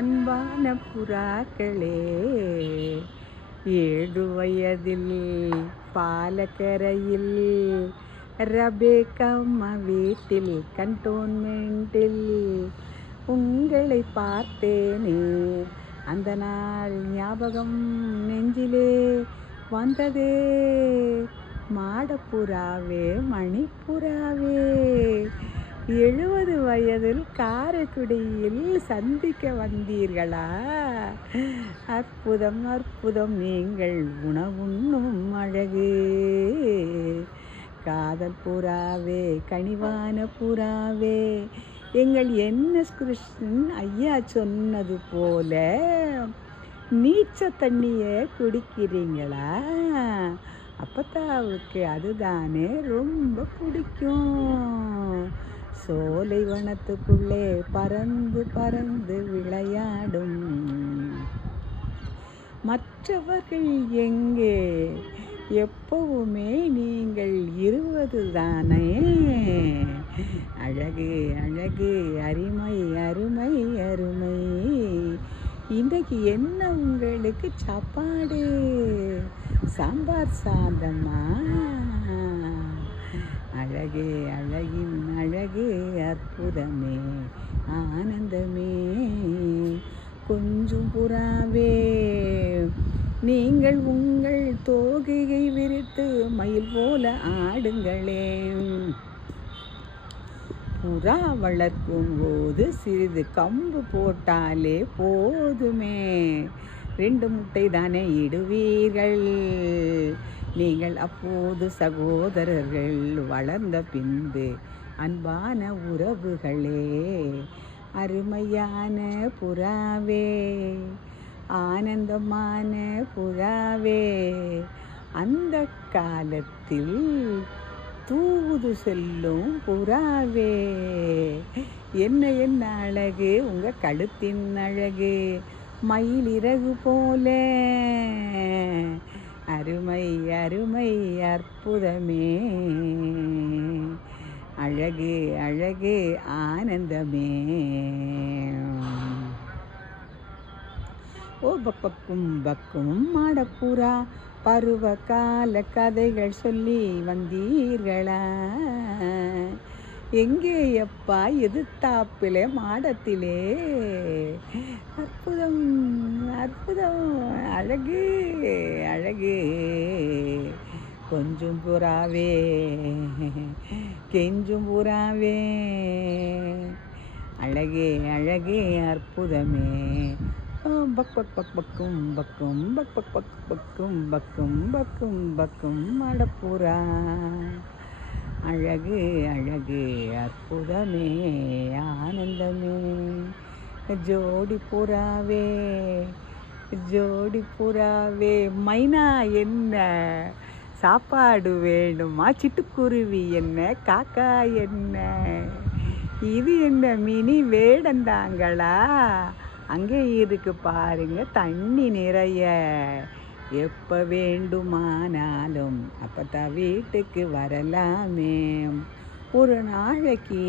அன்பான புறாக்களே, 7 வயதில் பாலக்கரையில் ரபேக்கம்மா வீட்டில் கண்டோன்மெண்டில் உங்களை பார்த்தேனே. அந்த நாள் ஞாபகம் நெஞ்சிலே வந்ததே. மாடப்புறாவே, மணிப்புறாவே, 70 வயதில் காரைக்குடியில் சந்திக்க வந்தீர்களா? அற்புதம் அற்புதம், நீங்கள் உணவுண்ணும் அழகு. காதல் புறாவே, கனிவான புறாவே, எங்கள் என்எஸ் கிருஷ்ணன் ஐயா சொன்னது போல நீச்ச தண்ணியை குடிக்கிறீங்களா? அப்பத்தாவுக்கு அதுதானே ரொம்ப பிடிக்கும். சோலை வனத்துக்குள்ளே பறந்து பறந்து விளையாடும் மற்றவர்கள் எங்கே? எப்பவுமே நீங்கள் 20 தானே. அழகு அழகு, அருமை அருமை அருமை. இன்றைக்கு என்ன உங்களுக்கு சாப்பாடு? சாம்பார் சாதமா? அழகு அழகின் அழகு, அற்புதமே, ஆனந்தமே. கொஞ்சம் புறாவே, நீங்கள் உங்கள் தோகையை விரித்து மயில் போல ஆடுங்களே. புறா வளர்க்கும் போது சிறிது கம்பு போட்டாலே போதுமே. 2 முட்டை தானே இடுவீர்கள். நீங்கள் அப்போது சகோதரர்கள், வளர்ந்த பின்பு அன்பான உறவுகளே. அருமையான புறாவே, ஆனந்தமான புறாவே, அந்த காலத்தில் தூது செல்லும் புறாவே. என்ன என்ன அழகு, உங்கள் கழுத்தின் அழகு, மயில் இறகு போல. அருமை அருமை, அற்புதமே, அழகு அழகு, ஆனந்தமே. ஓ பக்கும் பக்கும் மாடப்புறா, பருவ கால கதைகள் சொல்லி வந்தீர்களா? எங்கே எப்பா? எதிர்த்தாப்பிலே மாடத்திலே. அற்புதம் அற்புதம், அழகு அழகு. கொஞ்சம் புறாவே, கெஞ்சும் புறாவே, அழகே அழகே, அற்புதமே. பக் பக் பக் பக்கும் பக்கும் பக் பக் பக் பக்கும் பக்கும் பக்கும் பக்கும் மாடப்புறா. அழகு அழகு, அற்புதமே, ஆனந்தமே. ஜோடி புறாவே, ஜோடி புறாவே, மைனா என்ன சாப்பாடு வேணுமா? சிட்டுக்குருவி என்ன? காக்கா என்ன? இது என்ன மினி வேடந்தாங்களா? அங்கே இருக்கு பாருங்க தண்ணி நிறைய. எப்போ வேண்டுமானாலும் அப்பத்தான் வீட்டுக்கு வரலாமே. ஒரு நாளைக்கு